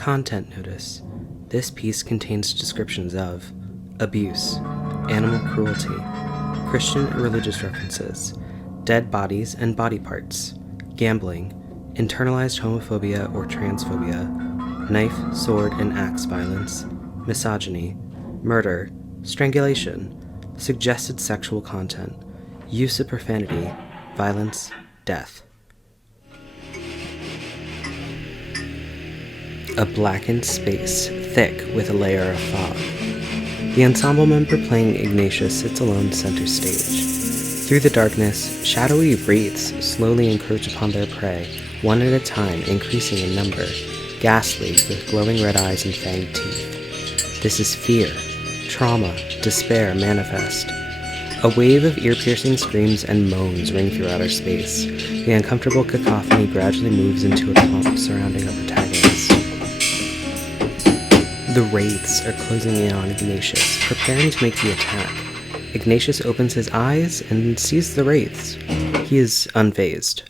Content notice. This piece contains descriptions of abuse, animal cruelty, Christian and religious references, dead bodies and body parts, gambling, internalized homophobia or transphobia, knife, sword, and axe violence, misogyny, murder, strangulation, suggested sexual content, use of profanity, violence, death. A blackened space, thick with a layer of fog. The ensemble member playing Ignatius sits alone center stage. Through the darkness, shadowy wraiths slowly encroach upon their prey, one at a time, increasing in number, ghastly with glowing red eyes and fanged teeth. This is fear, trauma, despair manifest. A wave of ear-piercing screams and moans ring through outer space. The uncomfortable cacophony gradually moves into a clump surrounding our protagonist. The wraiths are closing in on Ignatius, preparing to make the attack. Ignatius opens his eyes and sees the wraiths. He is unfazed.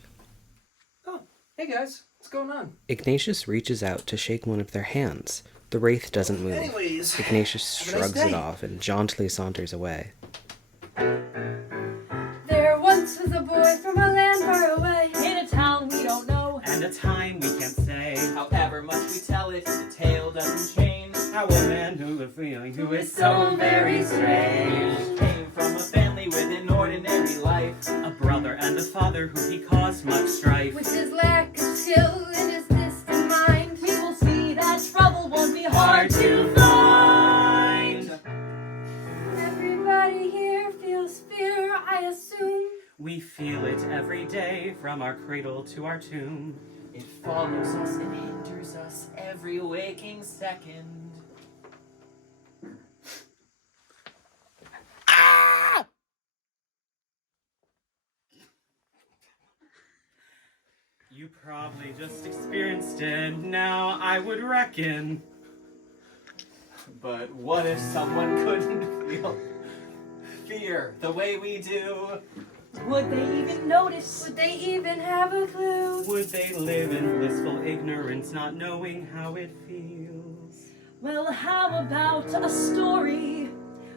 Oh, hey guys, what's going on? Ignatius reaches out to shake one of their hands. The wraith doesn't move. Anyways, Ignatius shrugs nice it off and jauntily saunters away. There once was a boy from a land far away, in a town we don't know, and a time we can't say. However much we tell it, the tale doesn't change. How a man who is so very strange came from a family with an ordinary life, a brother and a father who he caused much strife. with his lack of skill and his distant mind. We will see that trouble won't be hard to find. Everybody here feels fear, I assume. We feel it every day from our cradle to our tomb. It follows us and hinders us every waking second. You probably just experienced it now, I would reckon. But what if someone couldn't feel fear the way we do? Would they even notice? Would they even have a clue? Would they live in blissful ignorance, not knowing how it feels? Well, how about a story?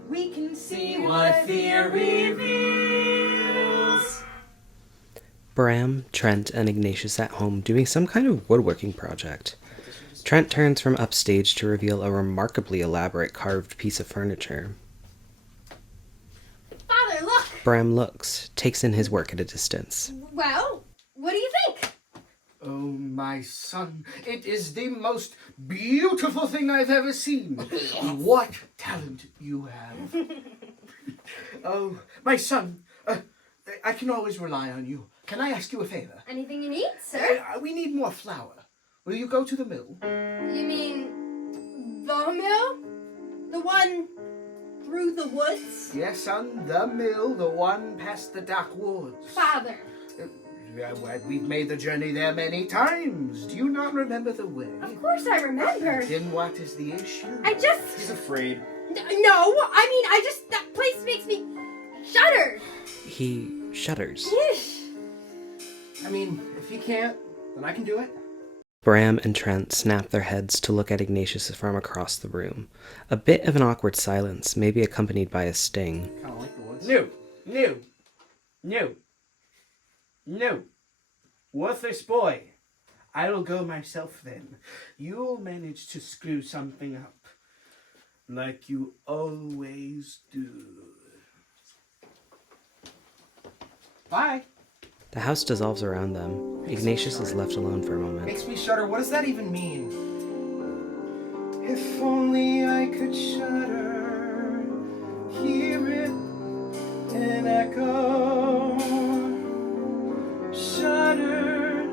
We can see what fear reveals. BRAM, Trent, and Ignatius at home doing some kind of woodworking project. Trent turns from upstage to reveal a remarkably elaborate carved piece of furniture. Father, look! BRAM looks, takes in his work at a distance. Well, what do you think? oh my son, it is the most beautiful thing I've ever seen. What talent you have. Oh, my son, I can always rely on you. Can I ask you a favor? Anything you need, sir? We need more flour. Will you go to the mill? You mean the mill? The one through the woods? Yes, son, the mill, the one past the dark woods. Father. We've made the journey there many times. Do you not remember the way? Of course I remember. Then what is the issue? He's afraid. No, that place makes me shudder. He shudders. Yeesh. I mean, if he can't, then I can do it. BRAM and Trent snap their heads to look at Ignatius from across the room. A bit of an awkward silence, maybe accompanied by a sting. Kind of like the woods. No. Worthless boy. I'll go myself then. You'll manage to screw something up. Like you always do. Bye. The house dissolves around them. Ignatius is left alone for a moment. Makes me shudder. What does that even mean? If only I could shudder, hear it an echo. Shudder,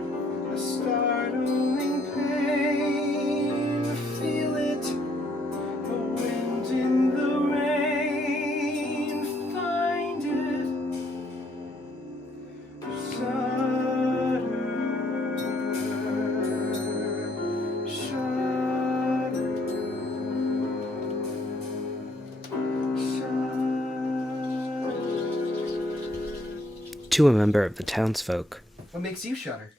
a startling pain. Feel it, the wind in the rain. Find it, shudder, shudder, shudder. To a member of the townsfolk. What makes you shudder?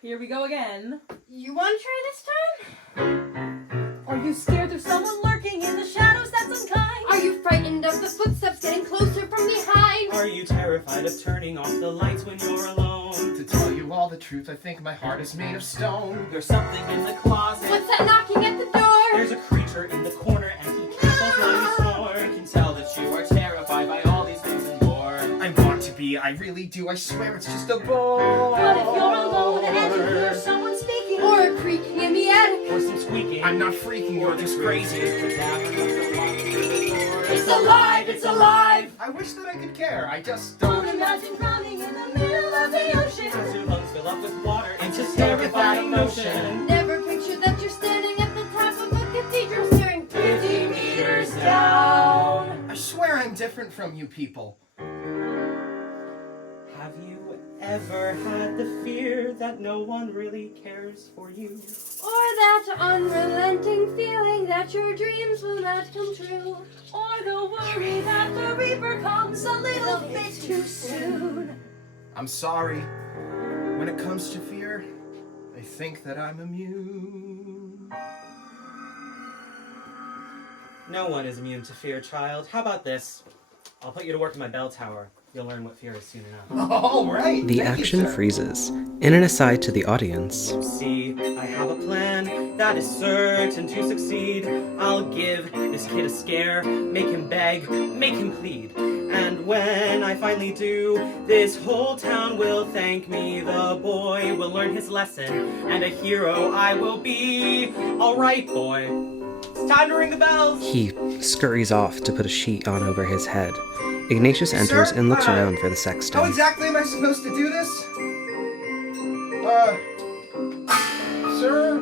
Here we go again. You want to try this time? you scared there's someone lurking in the shadows that's unkind? Are you frightened of the footsteps getting closer from behind? Are you terrified of turning off the lights when you're alone? To tell you all the truth, I think my heart is made of stone. There's something in the closet. What's that knocking at the door? There's a creature in the corner and he cackles when you snore. I can tell that you are terrified by all these things and more. I want to be, I really do, I swear it's just a bore. What if you're alone and you hear someone speaking? Or a creaking in the attic? Or some squeaking. I'm not freaking, you're just crazy. It's alive, it's alive! I wish that I could care, I just Don't don't. imagine drowning in the middle of the ocean. As your lungs fill up with water, it's just terrifying notion. Never picture that you're standing at the top of a cathedral staring 50 meters Down. I swear I'm different from you people. Have you ever had the fear that no one really cares for you? Or that unrelenting feeling that your dreams will not come true. Or the worry that the reaper comes a little bit too soon. I'm sorry. When it comes to fear, I think that I'm immune. No one is immune to fear, child. How about this? I'll put you to work in my bell tower. You'll learn what fear is soon enough. All right. The thank you, action sir. freezes. In an aside to the audience, See, I have a plan that is certain to succeed. I'll give this kid a scare, make him beg, make him plead. And when I finally do, this whole town will thank me. The boy will learn his lesson, and a hero I will be. All right, boy. It's time to ring the bells. he scurries off to put a sheet on over his head. Ignatius enters and looks around for the How sexton. exactly am I supposed to do this? Sir?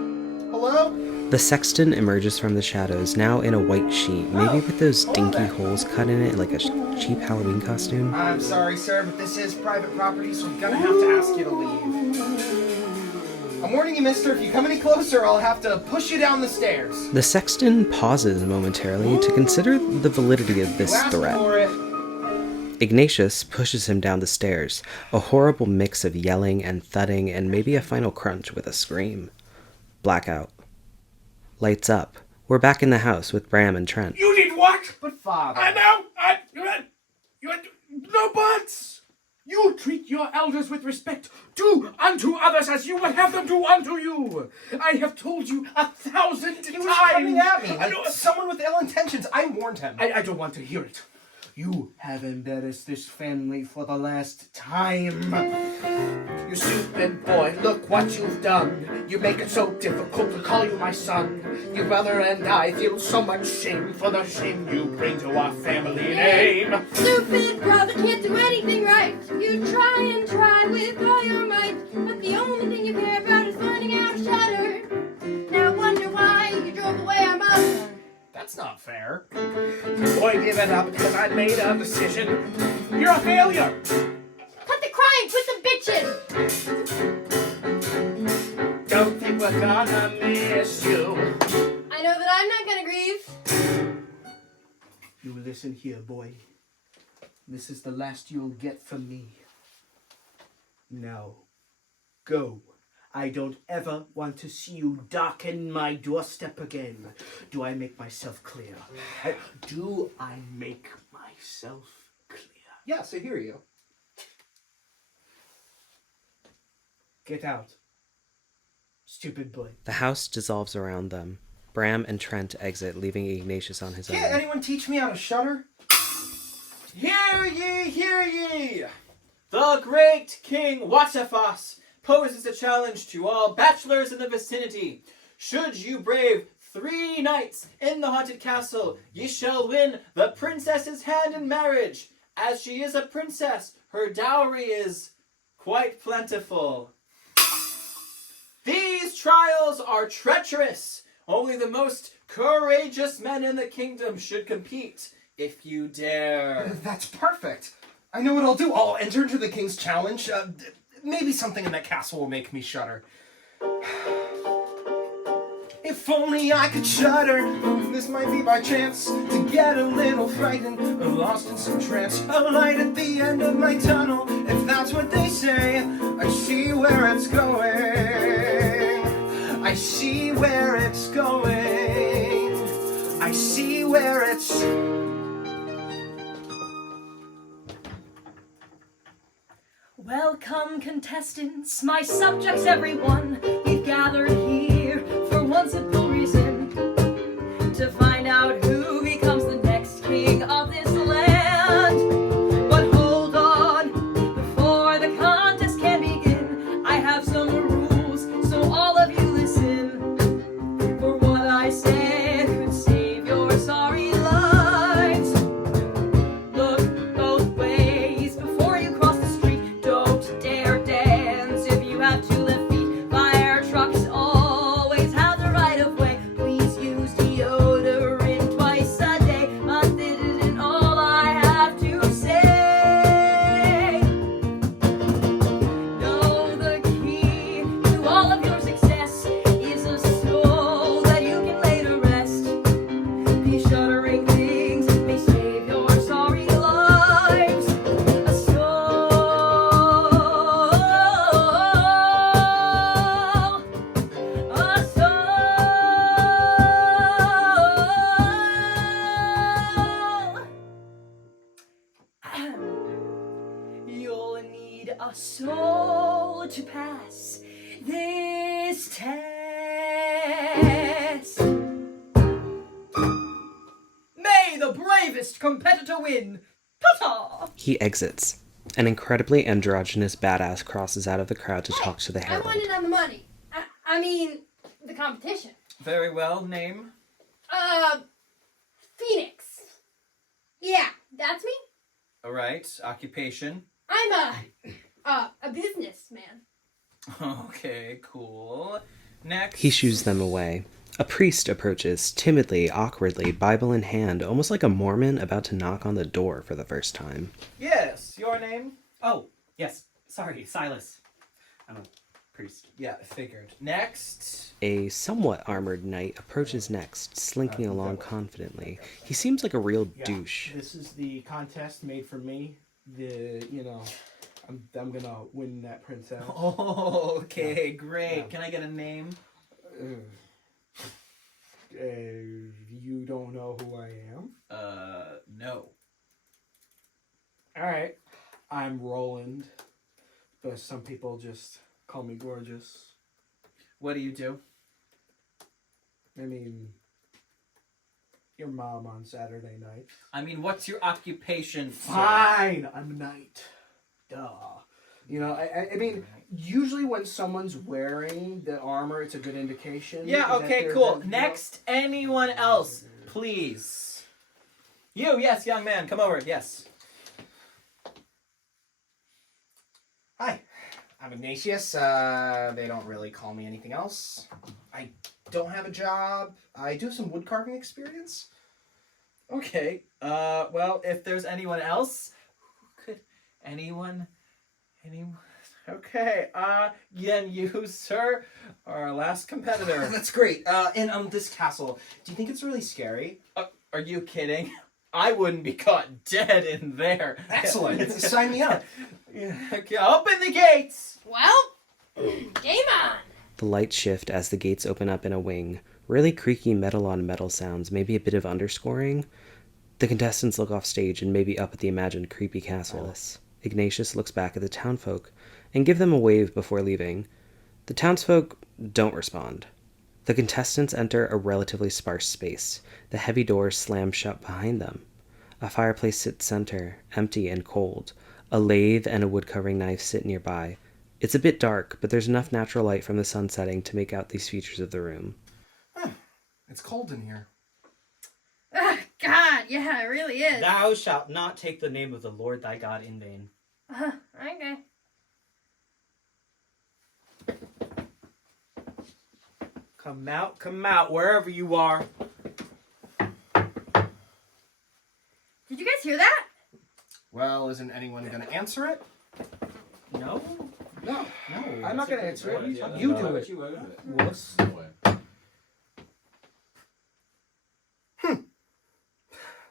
Hello? The sexton emerges from the shadows, now in a white sheet, maybe with those dinky holes cut in it like a cheap Halloween costume. I'm sorry, sir, but this is private property, so I'm gonna have to ask you to leave. I'm warning you, mister, if you come any closer, I'll have to push you down the stairs. The sexton pauses momentarily to consider the validity of this You asked threat. for it. Ignatius pushes him down the stairs, a horrible mix of yelling and thudding and maybe a final crunch with a scream. Blackout. Lights up. We're back in the house with Bram and Trent. You did what? But father... You had no buts. You treat your elders with respect. Do unto others as you would have them do unto you. I have told you 1,000 He times. was coming at me I like don't- someone with ill intentions. I warned him. I don't want to hear it. You have embarrassed this family for the last time. You stupid boy, look what you've done. You make it so difficult to call you my son. Your brother and I feel so much shame for the shame you bring to our family name. Stupid brother can't do anything right. You try and try with all your might, but the only thing you care about is learning how to shudder. Now wonder why you drove away our mother. That's not fair. Boy, give it up because I made a decision. You're a failure. Cut the crying, quit the bitching. Don't think we're gonna miss you. I know that I'm not gonna grieve. You listen here, boy. This is the last you'll get from me. Now, go. I don't ever want to see you darken my doorstep again. Do I make myself clear? Do I make myself clear? Yes, I hear you. Get out. Stupid boy. The house dissolves around them. Bram and Trent exit, leaving Ignatius on his Can't own. anyone teach me how to shudder? Hear ye, hear ye! The great King WÄTTSCHIFAÇ poses a challenge to all bachelors in the vicinity. Should you brave 3 nights in the haunted castle, ye shall win the princess's hand in marriage. As she is a princess, her dowry is quite plentiful. These trials are treacherous. Only the most courageous men in the kingdom should compete, if you dare. That's perfect. I know what I'll do. I'll enter into the king's challenge. Maybe something in that castle will make me shudder. If only I could shudder. This might be by chance to get a little frightened, lost in some trance. A light at the end of my tunnel. If that's what they say, I see where it's going. I see where it's going. I see where it's... Welcome, contestants, my subjects, everyone. We've gathered here for one simple reason: to find out who becomes the next king of this land. But hold on, before the contest can begin, I have some rules, so all of you listen. For what I said could save your sorry lives. Look both ways before you cross the street. Don't dare dance if you have 2 left feet. Fire trucks always have the right of way. Please use deodorant twice a day. But this isn't all I have to say. No, the key to all of your success is a soul that you can lay to rest. These shuddering things may save your sorry lives. A soul, a soul. You'll need a soul to pass this test. May the bravest competitor win! Ta-ta! He exits. An incredibly androgynous badass crosses out of the crowd to talk to the I herald. wanted on the money. I mean, the competition. Very well, name? Phoenix. Yeah, that's me. Alright, occupation. I'm a businessman. Okay, cool. Next. He shoos them away. A priest approaches, timidly, awkwardly, Bible in hand, almost like a Mormon about to knock on the door for the first time. Yes, your name? Oh, yes. Sorry, Silas. I'm a priest. Yeah, figured. Next. A somewhat armored knight approaches next, slinking along confidently. He seems like a real douche. This is the contest made for me. I'm gonna win that princess. Oh, okay, great. Yeah. Can I get a name? You don't know who I am? No. Alright. I'm Roland, but some people just call me gorgeous. What do you do? I mean, your mom on Saturday night. I mean, what's your occupation, sir? Fine, I'm a knight. Duh. You know, I mean, usually when someone's wearing the armor, it's a good indication. Yeah, that okay, they're- cool. that- Next, anyone else, please. You, yes, young man, come over, yes. Hi, I'm Ignatius. They don't really call me anything else. I don't have a job. I do have some wood carving experience. Okay, well, if there's anyone else, who could, anyone, okay, then you, sir, are our last competitor. That's great. In this castle, do you think it's really scary? Are you kidding? I wouldn't be caught dead in there. Excellent. Sign me up. Yeah, okay, open the gates! Well, game on. The lights shift as the gates open up in a wing. Really creaky metal on metal sounds, maybe a bit of underscoring. The contestants look off stage and maybe up at the imagined creepy castle. Ignatius looks back at the townfolk and give them a wave before leaving. The townsfolk don't respond. The contestants enter a relatively sparse space. The heavy doors slam shut behind them. A fireplace sits center, empty and cold. A lathe and a wood-covering knife sit nearby. It's a bit dark, but there's enough natural light from the sun setting to make out these features of the room. It's cold in here. God, yeah, it really is. Thou shalt not take the name of the Lord thy God in vain. Okay. Come out, wherever you are. Did you guys hear that? Well, isn't anyone going to answer it? No? No, I'm not gonna answer it. Yeah, You no, do it. You own it. Wuss. No way.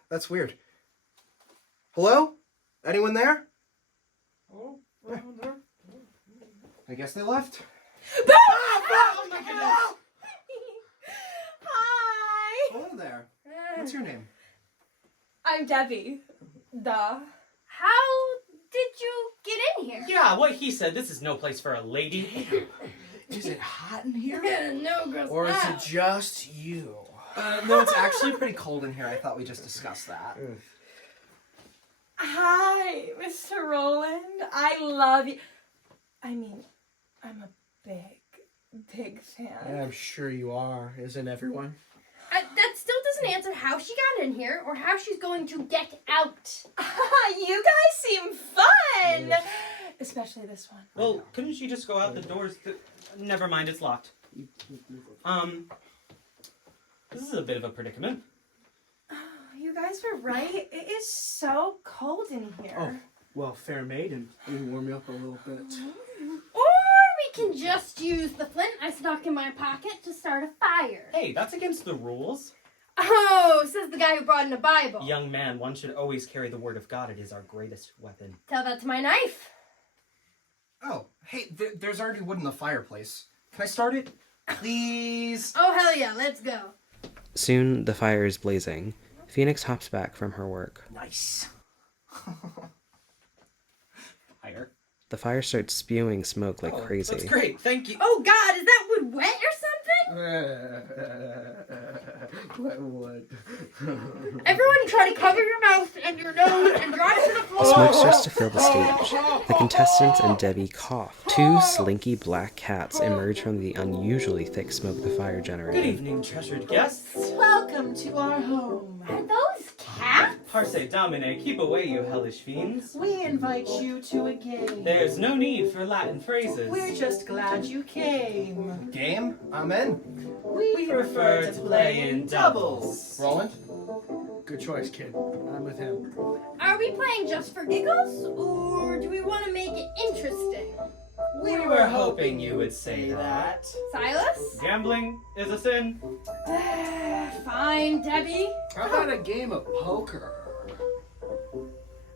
That's weird. Hello? Anyone there? Oh, I guess they left. Hi. Hello there. What's your name? I'm Debbie. Duh. How did you get in here? Yeah, what he said. This is no place for a lady. Is it hot in here? No, girls. Or is it just you? No, it's actually pretty cold in here. I thought we just discussed that. Hi, Mr. Roland. I love you. I mean, I'm a big fan. I'm sure you are. Isn't everyone? That still doesn't answer how she got in here or how she's going to get out. You guys seem fun. Especially this one. Well, couldn't she just go out the doors? Never mind, it's locked. This is a bit of a predicament. You guys were right. It is so cold in here. Oh, well, fair maiden. You can warm me up a little bit. Or we can just use the flint I stuck in my pocket to start a fire. Hey, that's against the rules. Oh, says the guy who brought in a Bible. Young man, one should always carry the word of God. It is our greatest weapon. Tell that to my knife. Oh, hey, there's already wood in the fireplace. Can I start it? Please? Oh, hell yeah, let's go. Soon, the fire is blazing. Phoenix hops back from her work. Nice. Fire. The fire starts spewing smoke like crazy. That's great, thank you. Oh, God, is that wood wet or something? Wet wood. Everyone try to cover your mouth and your nose and drop it to the floor. Smoke starts to fill the stage. The contestants and Debbie cough. Two slinky black cats emerge from the unusually thick smoke the fire generated. Good evening, treasured guests. Welcome to our home. Are those cats? Parse Domine, keep away, you hellish fiends. We invite you to a game. There's no need for Latin phrases. We're just glad you came. Game? I'm in. We prefer to play in doubles. Roland? Good choice, kid. I'm with him. Are we playing just for giggles, or do we want to make it interesting? We were hoping you would say that. Silas? Gambling is a sin. Fine, Debbie. How about a game of poker?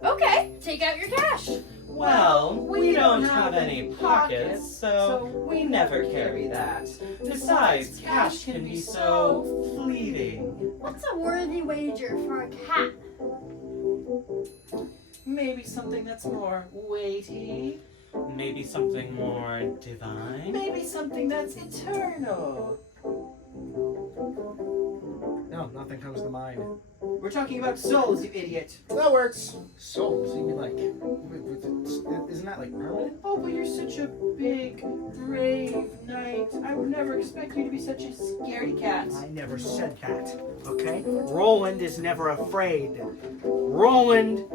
Okay, take out your cash. Well, we don't have any pockets, so we never carry that. Besides, cash can be so fleeting. What's a worthy wager for a cat? Maybe something that's more weighty. Maybe something more divine. Maybe something that's eternal. No, nothing comes to mind. We're talking about souls, you idiot. That works. Souls? You mean like... Isn't that like permanent? Oh, but you're such a big, brave knight. I would never expect you to be such a scaredy cat. I never said that, okay? Roland is never afraid. Roland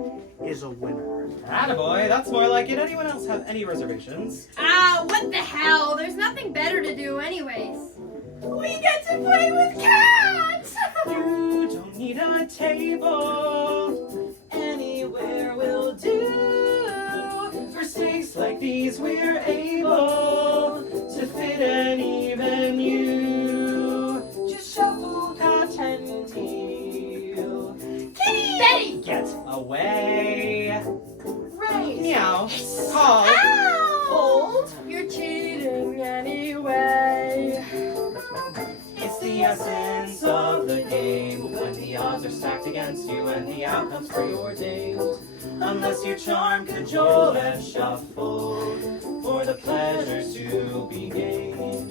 is a winner. Attaboy, that's more like it. Anyone else have any reservations? Ah, what the hell? There's nothing better to do anyways. We get to play with cats! You don't need a table. Anywhere will do. For stakes like these, we're able to fit any venue. Just shuffle, cat and deal. Kitty! Betty! Get away. Raise. Meow. Call. Ow! Hold. You're cheating anyway. It's the essence of the game. When the odds are stacked against you and the outcome's preordained. Unless you charm, cajole, and shuffle for the pleasures to be gained.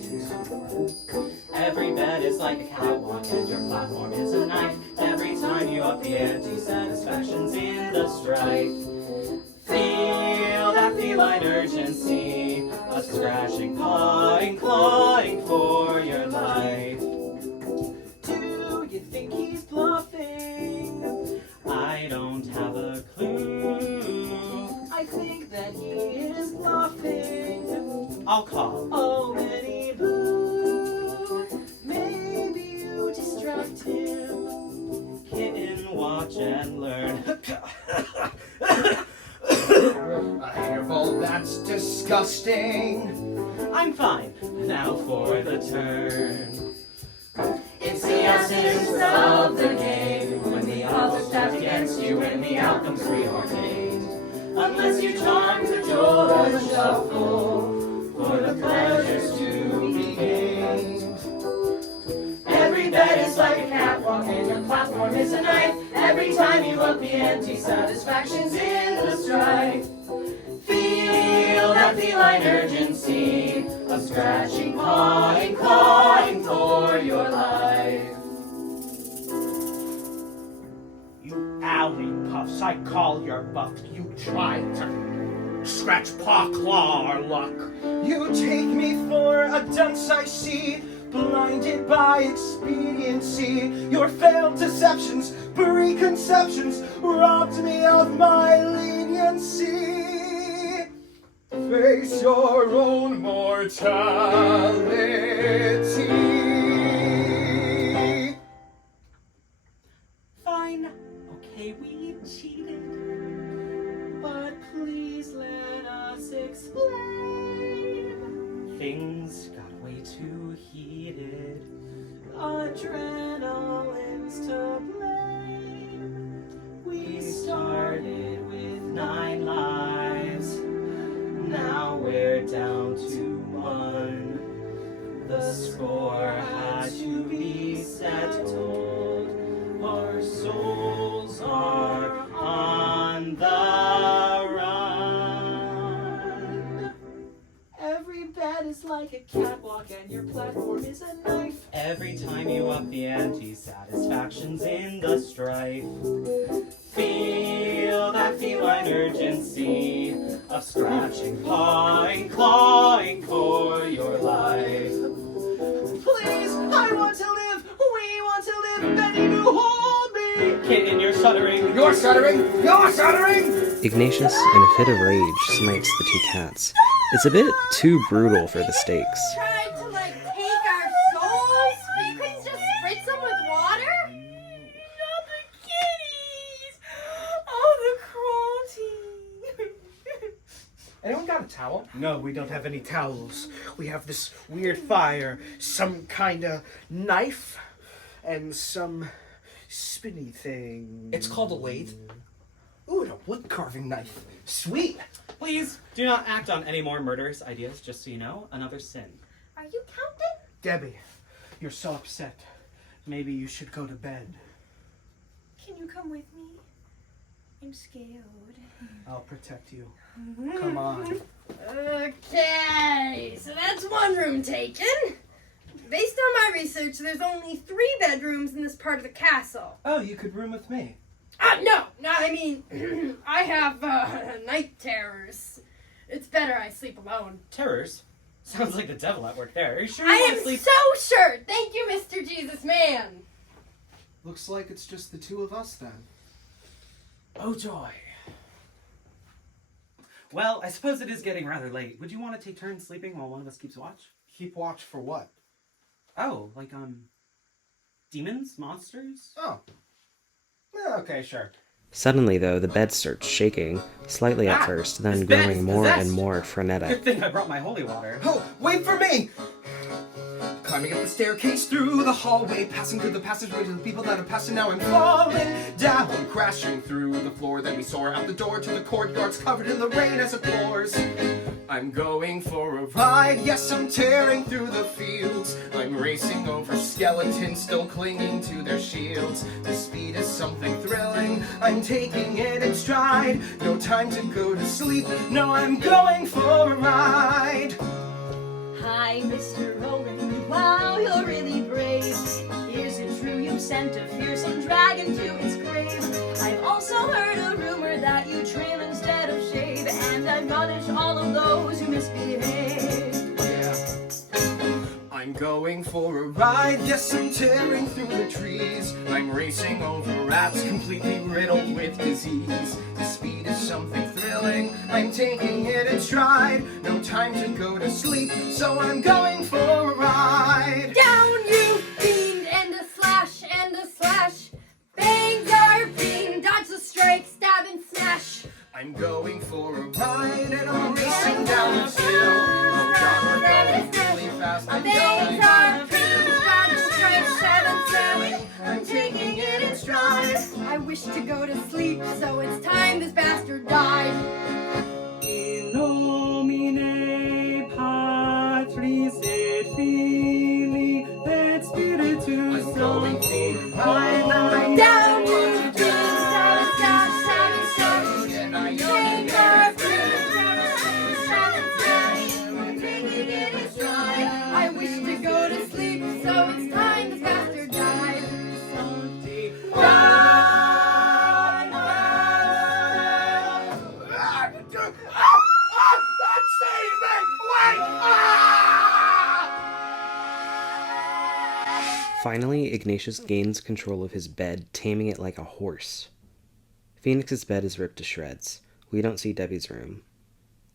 Every bed is like a catwalk and your platform is a knife. Every time you up the ante, satisfaction's in the strife. Feel that feline urgency of scratching, pawing, clawing for your life. Do you think he's bluffing? I don't have a clue. I think that he is bluffing. I'll call. Oh, Benny Boo. Maybe you distract him. Kitten, watch and learn. Well, that's disgusting. I'm fine. Now for the turn. It's the essence of the game. When the odds are stacked against you and the outcome's preordained. Unless you charm, cajole, or shuffle for the pleasures to be gained. Every bed is like a catwalk and your platform is a knife. Every time you look, the empty satisfaction's in the strife. Feel that feline urgency of scratching, pawing, clawing for your life. You alley puffs, I call your bluff. You try to scratch, paw, claw our luck. You take me for a dunce, I see, blinded by expediency. Your failed deceptions, preconceptions, robbed me of my leniency. Face your own mortality. Fine. Okay, we cheated. But please let us explain. Things got way too heated. Adrenaline's to blame. We started with 9 lives. Now we're down to 1. The score had to be settled. Our souls are on the run. Every bed is like a catwalk and your platform is a knife. Every time you up the ante, satisfaction's in the strife. Feel that feline urgency of scratching, pawing, clawing for your life. Please, I want to live, we want to live, begging you hold me. Kitten, you're shuddering. You're shuddering! You're shuddering! Ignatius, in a fit of rage, smites the 2 cats. It's a bit too brutal for the stakes. Tried to like take our souls. You couldn't just spritz them with water? Not the kitties! Oh, the cruelty! Anyone got a towel? No, we don't have any towels. We have this weird fire, some kind of knife, and some spinny thing. It's called a lathe. Ooh, and a wood carving knife. Sweet! Please, do not act on any more murderous ideas, just so you know. Another sin. Are you counting? Debbie, you're so upset. Maybe you should go to bed. Can you come with me? I'm scared. I'll protect you. Come on. Okay, so that's one room taken. Based on my research, there's only 3 bedrooms in this part of the castle. Oh, you could room with me. No, I mean, I have night terrors. It's better I sleep alone. Terrors? Sounds like the devil at work there. Are you sure you I want am to sleep? so sure. Thank you, Mr. Jesus Man. Looks like it's just the 2 of us then. Oh, joy. Well, I suppose it is getting rather late. Would you want to take turns sleeping while one of us keeps watch? Keep watch for what? Oh, like, demons? Monsters? Oh. Okay, sure. Suddenly, though, the bed starts shaking, slightly at first, then growing more and more frenetic. Good thing I brought my holy water. Oh, wait for me! Climbing up the staircase through the hallway, passing through the passageway to the people that are passing now, I'm falling down, crashing through the floor. Then we soar out the door to the courtyards covered in the rain as it pours. I'm going for a ride, yes, I'm tearing through the fields. I'm racing over skeletons still clinging to their shields. The speed is something thrilling, I'm taking it in stride. No time to go to sleep, no, I'm going for a ride. Hi, Mr. Roland. Wow, you're really brave. Is it true you sent a fearsome dragon to its grave? I've also heard a rumor that you trim instead of shave, and I punish all of those who misbehave. Yeah. I'm going for a ride, yes, I'm tearing through the trees. I'm racing over rats completely riddled with disease. The speed is something thrilling, I'm taking it in stride. No time to go to sleep, so I'm going for a ride. Down you fiend, and a slash, and a slash. Bangs are being, dodge the strike, stab and smash. I'm going for a ride, and I'm racing down the hill. Oh God, we're going really fast. I'm Bangs are being, dodge the strike, stab and smash. I'm taking it in stride. I wish to go to sleep, so it's time this bastard died. In nomine Patris et Filii et Spiritus I'm going for a Sancti. ride. Finally, Ignatius gains control of his bed, taming it like a horse. Phoenix's bed is ripped to shreds. We don't see Debbie's room.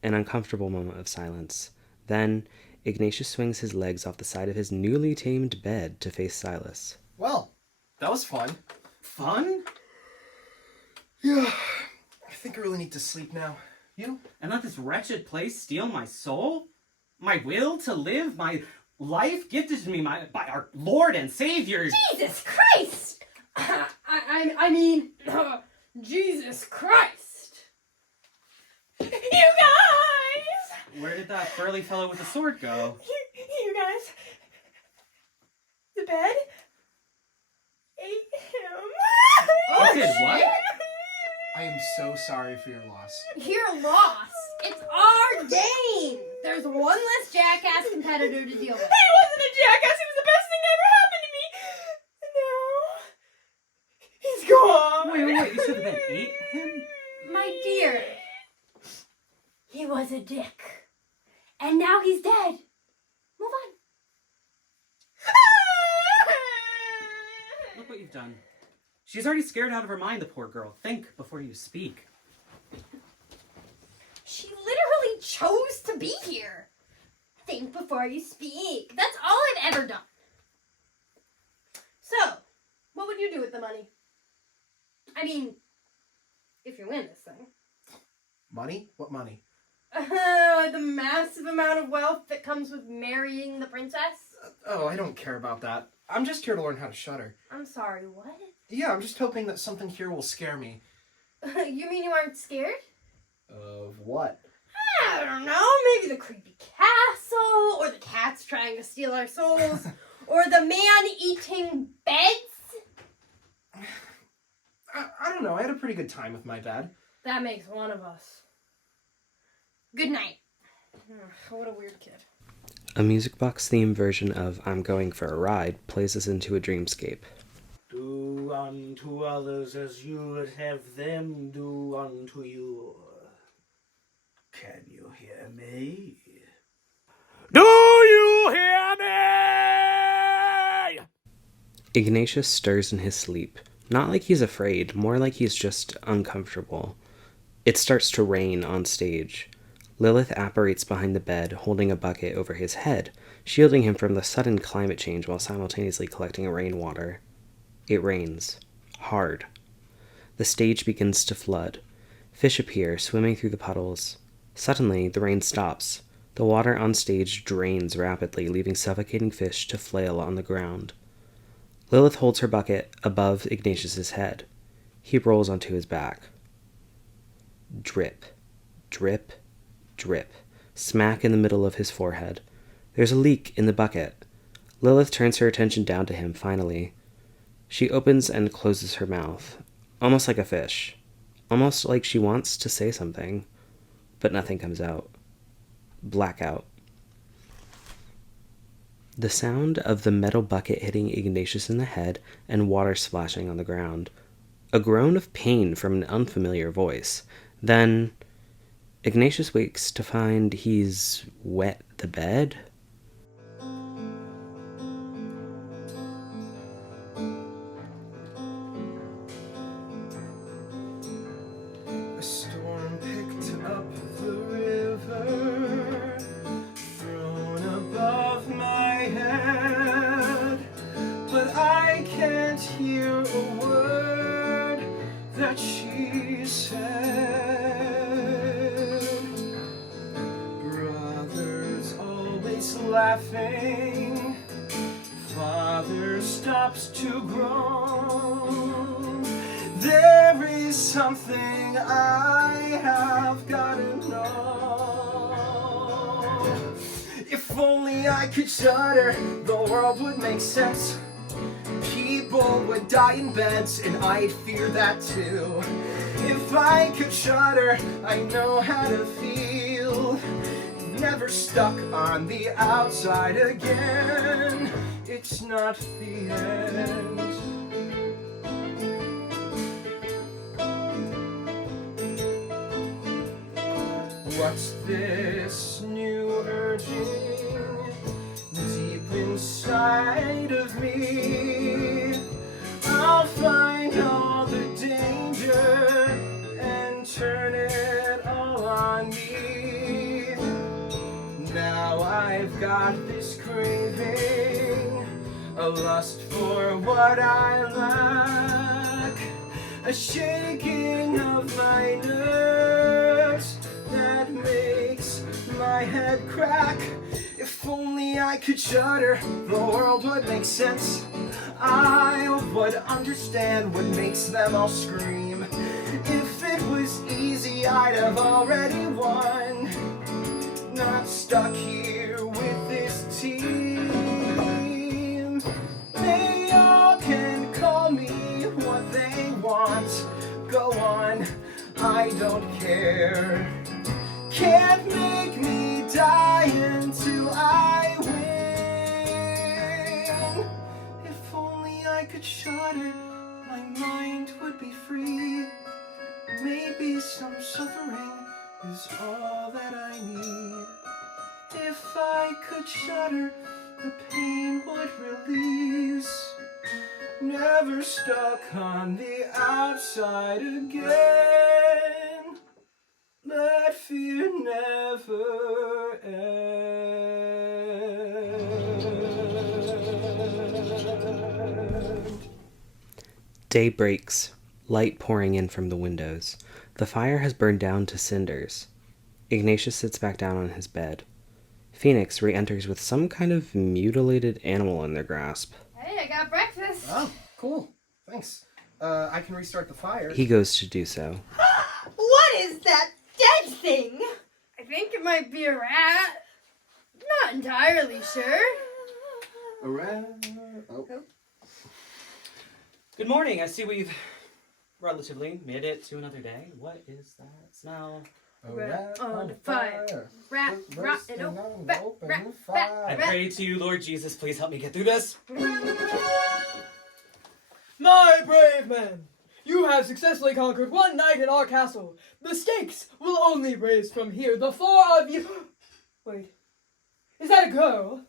An uncomfortable moment of silence. Then, Ignatius swings his legs off the side of his newly tamed bed to face Silas. Well, that was fun. Fun? Yeah, I think I really need to sleep now. You? And let this wretched place steal my soul? My will to live? My life gifted to me by our Lord and Savior? Jesus Christ! I mean, Jesus Christ! You guys! Where did that burly fellow with the sword go? You guys. The bed ate him. Oh, did what? I am so sorry for your loss. Your loss. It's our game. There's one less jackass competitor to deal with. He wasn't a jackass. He was the best thing that ever happened to me. And now he's gone. Wait, you said the bed ate him? My dear, he was a dick. And now he's dead. Move on. Look what you've done. She's already scared out of her mind, the poor girl. Think before you speak. She literally chose to be here. Think before you speak. That's all I've ever done. So, what would you do with the money? I mean, if you win this thing. Money? What money? The massive amount of wealth that comes with marrying the princess? Oh, I don't care about that. I'm just here to learn how to shudder. I'm sorry, what? Yeah, I'm just hoping that something here will scare me. You mean you aren't scared? Of what? I don't know, maybe the creepy castle, or the cats trying to steal our souls, or the man eating beds? I don't know, I had a pretty good time with my bed. That makes one of us. Good night. What a weird kid. A music box theme version of I'm Going for a Ride plays us into a dreamscape. Do unto others as you would have them do unto you. Can you hear me? Do you hear me? Ignatius stirs in his sleep. Not like he's afraid, more like he's just uncomfortable. It starts to rain on stage. Lilith apparates behind the bed, holding a bucket over his head, shielding him from the sudden climate change while simultaneously collecting rainwater. It rains. Hard. The stage begins to flood. Fish appear, swimming through the puddles. Suddenly, the rain stops. The water on stage drains rapidly, leaving suffocating fish to flail on the ground. Lilith holds her bucket above Ignatius's head. He rolls onto his back. Drip. Drip. Drip. Smack in the middle of his forehead. There's a leak in the bucket. Lilith turns her attention down to him, finally. She opens and closes her mouth, almost like a fish. Almost like she wants to say something. But nothing comes out. Blackout. The sound of the metal bucket hitting Ignatius in the head and water splashing on the ground. A groan of pain from an unfamiliar voice. Then Ignatius wakes to find he's wet the bed. A storm picked up the river, thrown above my head, but I can't hear a word that she said. Brothers always laughing, father stops to groan. There is something I have gotta know. If only I could shudder, the world would make sense. People would die in beds, and I'd fear that too. If I could shudder, I know how to feel. Never stuck on the outside again. It's not the end. What's this new urging deep inside of with me. I'll find all the danger and turn it all on me. Now I've got this craving, a lust for what I lack, a shaking of my nerves that makes my head crack. If only I could shudder, the world would make sense. I would understand what makes them all scream. If it was easy, I'd have already won. Not stuck here with this team. They all can call me what they want. Go on, I don't care. Can't make me die until I win. If only I could shudder, my mind would be free. Maybe some suffering is all that I need. If I could shudder, the pain would release. Never stuck on the outside again. Let fear never end. Day breaks, light pouring in from the windows. The fire has burned down to cinders. Ignatius sits back down on his bed. Phoenix re-enters with some kind of mutilated animal in their grasp. Hey, I got breakfast. Oh, cool. Thanks. I can restart the fire. He goes to do so. What is that dead thing? I think it might be a rat. Not entirely sure. Oh. Good morning. I see we've relatively made it to another day. What is that smell? A Rat on the fire. Rat, Roasting rat, on rat, open rat, fire. I pray to you, Lord Jesus, please help me get through this. My brave men, you have successfully conquered one night in our castle. The stakes will only raise from here. The four of you... Wait, is that a girl?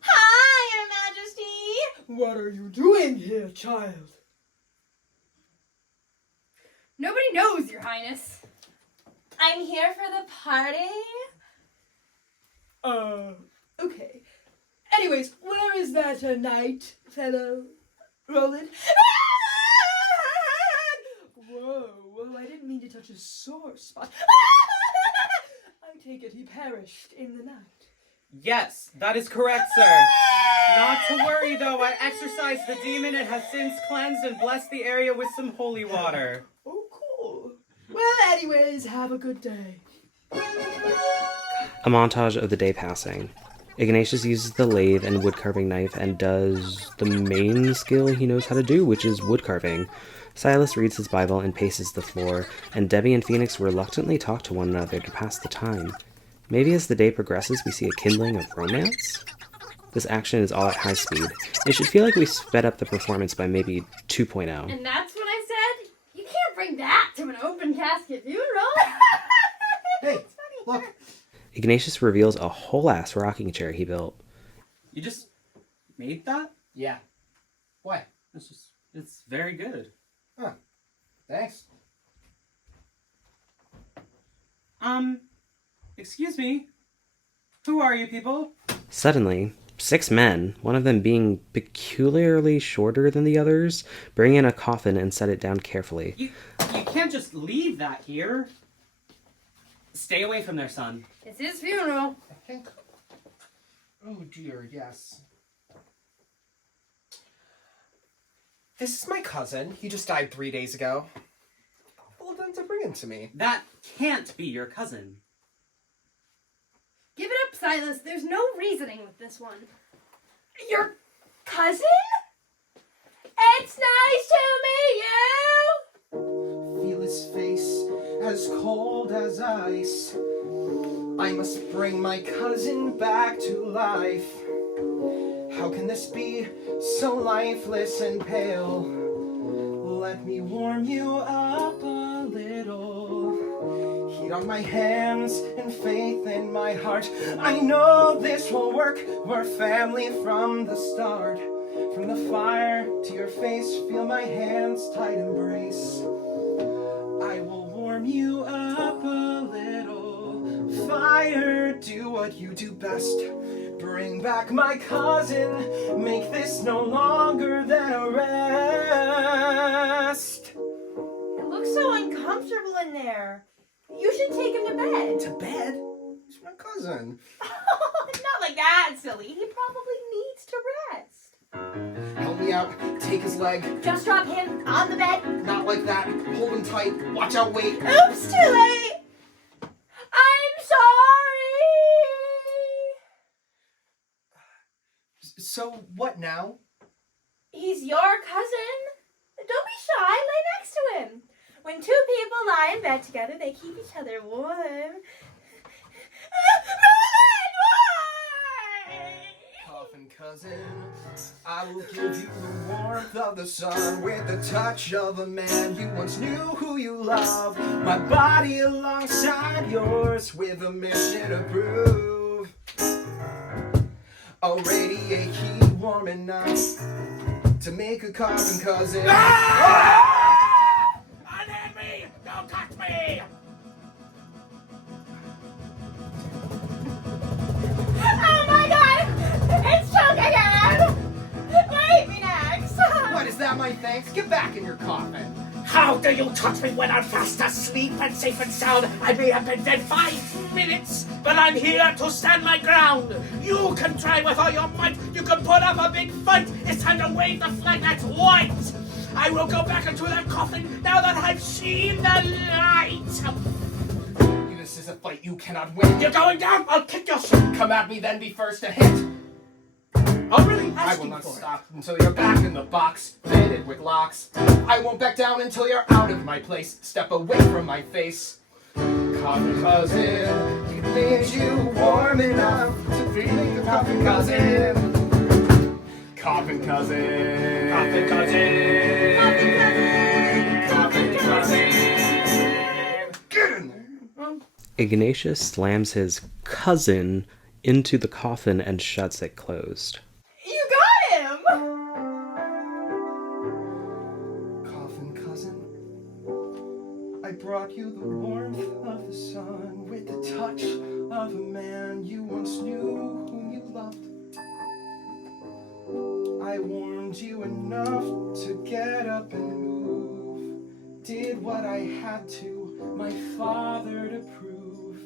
Hi, Your Majesty. What are you doing here, child? Nobody knows, Your Highness. I'm here for the party. Okay. Anyways, where is that knight, fellow? Roland? Whoa, I didn't mean to touch a sore spot. I take it he perished in the night. Yes, that is correct, sir. Not to worry, though. I exorcised the demon. It has since cleansed and blessed the area with some holy water. Oh, cool. Well, anyways, have a good day. A montage of the day passing. Ignatius uses the lathe and woodcarving knife and does the main skill he knows how to do, which is woodcarving. Silas reads his Bible and paces the floor, and Debbie and Phoenix reluctantly talk to one another to pass the time. Maybe as the day progresses, we see a kindling of romance? This action is all at high speed. It should feel like we sped up the performance by maybe 2.0. And that's what I said? You can't bring that to an open casket funeral. Hey, look. Ignatius reveals a whole-ass rocking chair he built. You just made that? Yeah. Why? It's very good. Huh. Thanks. Excuse me. Who are you people? Suddenly, 6 men, one of them being peculiarly shorter than the others, bring in a coffin and set it down carefully. You can't just leave that here. Stay away from there, son. It's his funeral. I think... Oh dear, yes. This is my cousin. He just died 3 days ago. Well, then to bring him to me. That can't be your cousin. Give it up, Silas. There's no reasoning with this one. Your cousin? It's nice to meet you. Feel his face as cold as ice. I must bring my cousin back to life. How can this be so lifeless and pale? Let me warm you up a little. Heat on my hands and faith in my heart. I know this will work. We're family from the start. From Bring the fire to your face, feel my hands tight embrace. I will warm you up a little. Fire, do what you do best. Bring back my cousin, make this no longer than a rest. It looks so uncomfortable in there. You should take him to bed. To bed? He's my cousin. Not like that, silly. He probably needs to rest. Help me out. Take his leg. Just drop him on the bed. Not like that. Hold him tight. Watch out, wait. Oops, too late. I'm sorry. So, what now? He's your cousin. Don't be shy. Lay next to him. When two people lie in bed together, they keep each other warm. Coffin cousin, I will give you the warmth of the sun with the touch of a man you once knew who you love. My body alongside yours with a mission to prove. I'll radiate heat warm enough to make a coffin cousin. Unhand me! Don't touch me! Oh my god! It's choke again! Wait me next! What, is that my thanks? Get back in your coffin. How dare you touch me when I'm fast asleep and safe and sound? I may have been dead 5 minutes, but I'm here to stand my ground. You can try with all your might. You can put up a big fight. It's time to wave the flag that's white. I will go back into that coffin now that I've seen the light. This is a fight you cannot win. You're going down. I'll kick your shit. Come at me, then be first to hit. I'm really I will asking not for it. stop until you're back in the box, fitted with locks. I won't back down until you're out of my place. Step away from my face. Coffin cousin, he made you warm enough to feel the coffin cousin. Coffin cousin. Coffin cousin. Coffin cousin. Get in there. Ignatius slams his cousin into the coffin and shuts it closed. You got him! Coffin cousin, I brought you the warmth of the sun with the touch of a man you once knew whom you loved. I warmed you enough to get up and move. Did what I had to, my father to prove.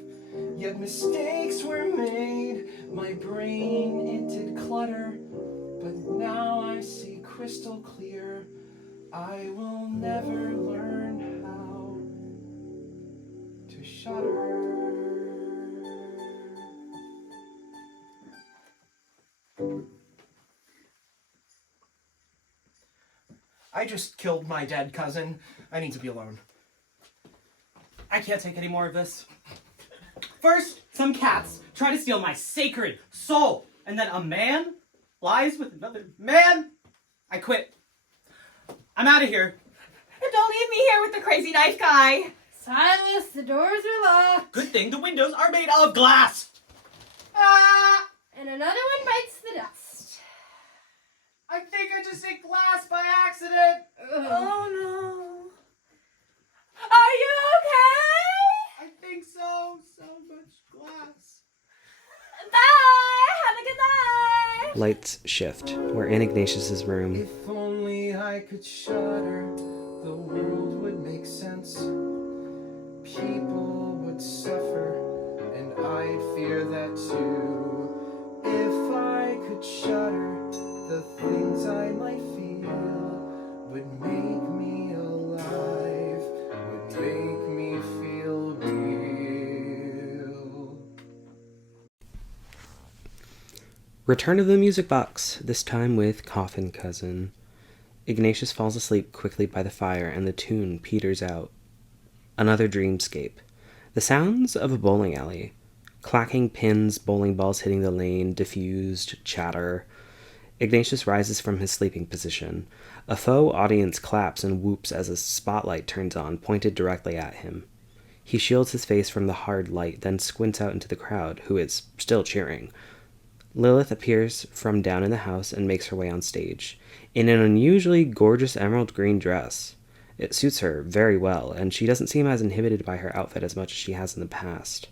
Yet mistakes were made, my brain it did clutter. But now I see crystal clear, I will never learn how to shudder. I just killed my dead cousin. I need to be alone. I can't take any more of this. First, some cats try to steal my sacred soul, and then a man lies with another man. I quit. I'm out of here. Don't leave me here with the crazy knife guy. Silas, the doors are locked. Good thing the windows are made of glass. Ah! And another one bites the dust. I think I just ate glass by accident. Oh no. Are you okay? I think so. So much glass. Bye! Have a good night! Lights shift. We're in Ignatius's room. If only I could shudder, the world would make sense. People would suffer, and I'd fear that too. If I could shudder, the things I might feel would make me alive, would make me feel real. Return to the music box, this time with Coffin Cousin. Ignatius falls asleep quickly by the fire and the tune peters out. Another dreamscape. The sounds of a bowling alley. Clacking pins, bowling balls hitting the lane, diffused chatter. Ignatius rises from his sleeping position. A faux audience claps and whoops as a spotlight turns on, pointed directly at him. He shields his face from the hard light, then squints out into the crowd, who is still cheering. Lilith appears from down in the house and makes her way on stage, in an unusually gorgeous emerald green dress. It suits her very well, and she doesn't seem as inhibited by her outfit as much as she has in the past.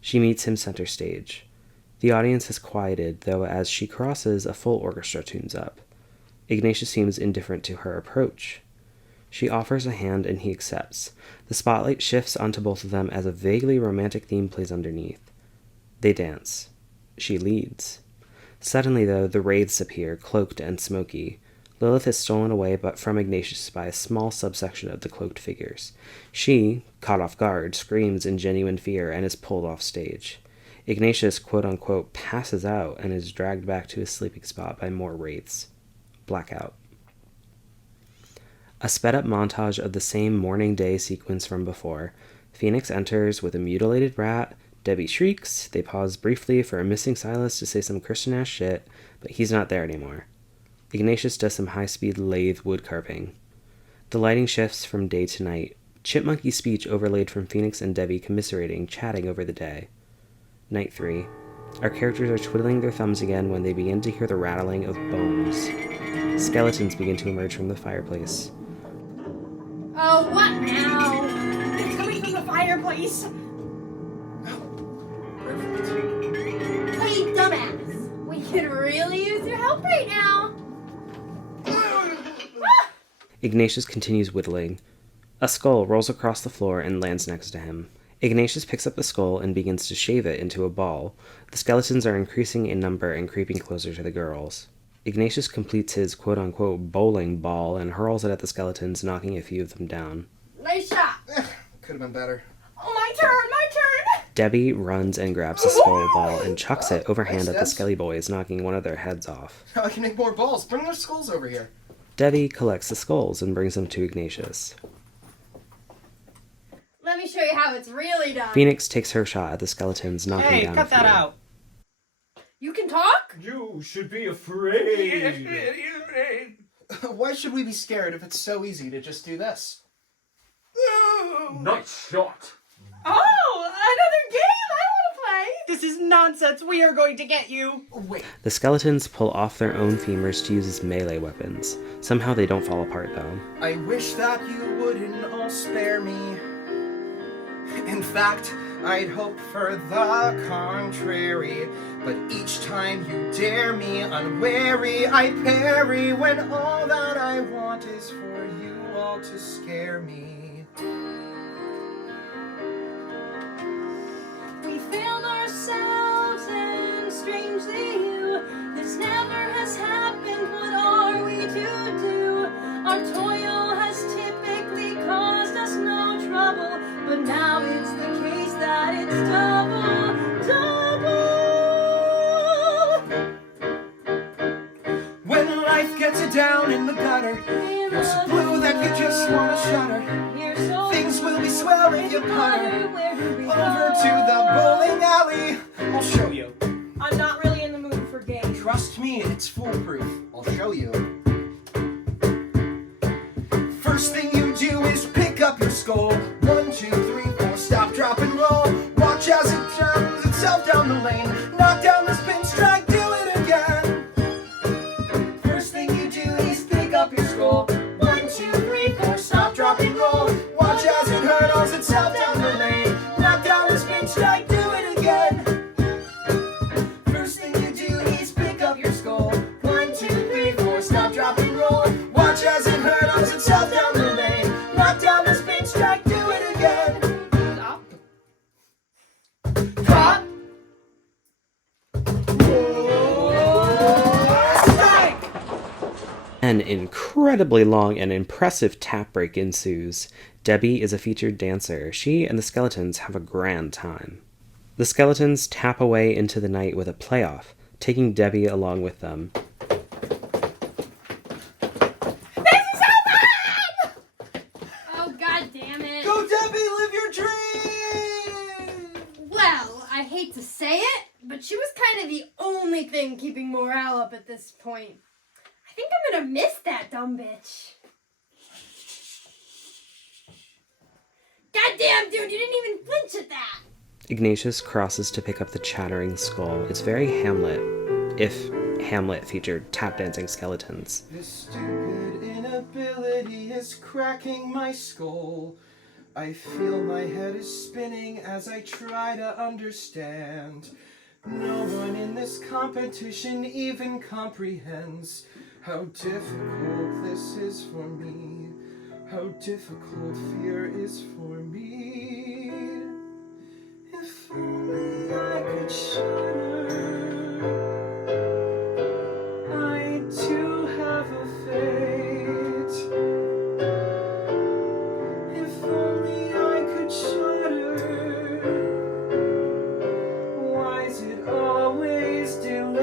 She meets him center stage. The audience has quieted, though as she crosses, a full orchestra tunes up. Ignatius seems indifferent to her approach. She offers a hand and he accepts. The spotlight shifts onto both of them as a vaguely romantic theme plays underneath. They dance. She leads. Suddenly, though, the wraiths appear, cloaked and smoky. Lilith is stolen away but from Ignatius by a small subsection of the cloaked figures. She, caught off guard, screams in genuine fear and is pulled off stage. Ignatius, quote-unquote, passes out and is dragged back to his sleeping spot by more wraiths. Blackout. A sped-up montage of the same morning day sequence from before. Phoenix enters with a mutilated rat. Debbie shrieks. They pause briefly for a missing Silas to say some Christian-ass shit, but he's not there anymore. Ignatius does some high-speed lathe wood carving. The lighting shifts from day to night. Chipmunky speech overlaid from Phoenix and Debbie commiserating, chatting over the day. Night 3. Our characters are twiddling their thumbs again when they begin to hear the rattling of bones. Skeletons begin to emerge from the fireplace. Oh, what now? It's coming from the fireplace. Hey, dumbass. We could really use your help right now. Ignatius continues whittling. A skull rolls across the floor and lands next to him. Ignatius picks up the skull and begins to shave it into a ball. The skeletons are increasing in number and creeping closer to the girls. Ignatius completes his quote-unquote bowling ball and hurls it at the skeletons, knocking a few of them down. Nice shot. Could have been better. Oh, my turn. Debbie runs and grabs the skull ball and chucks it overhand at the Skelly boys, knocking one of their heads off. I can make more balls. Bring their skulls over here. Debbie collects the skulls and brings them to Ignatius. Let me show you how it's really done. Phoenix takes her shot at the skeletons, knocking down cut a few. that out. You can talk? You should be afraid. Why should we be scared if it's so easy to just do this? Nice shot. Oh, another game. I want to play. This is nonsense. We are going to get you. Wait. The skeletons pull off their own femurs to use as melee weapons. Somehow they don't fall apart, though. I wish that you wouldn't all spare me. In fact, I'd hoped for the contrary. But each time you dare me unwary, I parry when all that I want is for you all to scare me. We failed ourselves and strangely you. This never has happened. What are we to do? Our toil has typically caused us no trouble, but now it's the case that it's double. When life gets you down in the gutter, you're so blue that you just wanna shudder. Things will be swell if you putter over to the bowling alley. I'll show you. I'm not really in the mood for games. Trust me, it's foolproof. I'll show you. First thing you do is pick up your skull. 1, 2, 3, 4, stop, drop, and roll. Watch as it turns itself down the lane. Knock down the spin strike, do it again. First thing you do is pick up your skull. 1, 2, 3, 4, stop, drop, and roll. Watch as it hurdles itself down the lane. Knock down the spin strike, do it again. First thing you do is pick up your skull. 1, 2, 3, 4, stop, drop, and roll. Watch as it hurdles itself down the lane. Knock down the spin strike, do it again. Drop. Strike. An incredibly long and impressive tap break ensues. Debbie is a featured dancer. She and the skeletons have a grand time. The skeletons tap away into the night with a playoff, taking Debbie along with them. Oh, god damn it. Go, Debbie, live your dream! Well, I hate to say it, but she was kind of the only thing keeping morale up at this point. I think I'm gonna miss that dumb bitch. Goddamn, dude, you didn't even flinch at that. Ignatius crosses to pick up the chattering skull. It's very Hamlet, if Hamlet featured tap dancing skeletons. This stupid inability is cracking my skull. I feel my head is spinning as I try to understand. No one in this competition even comprehends how difficult this is for me. How difficult fear is for me. If only I could shudder. I too have a fate. If only I could shudder. Why is it always delayed?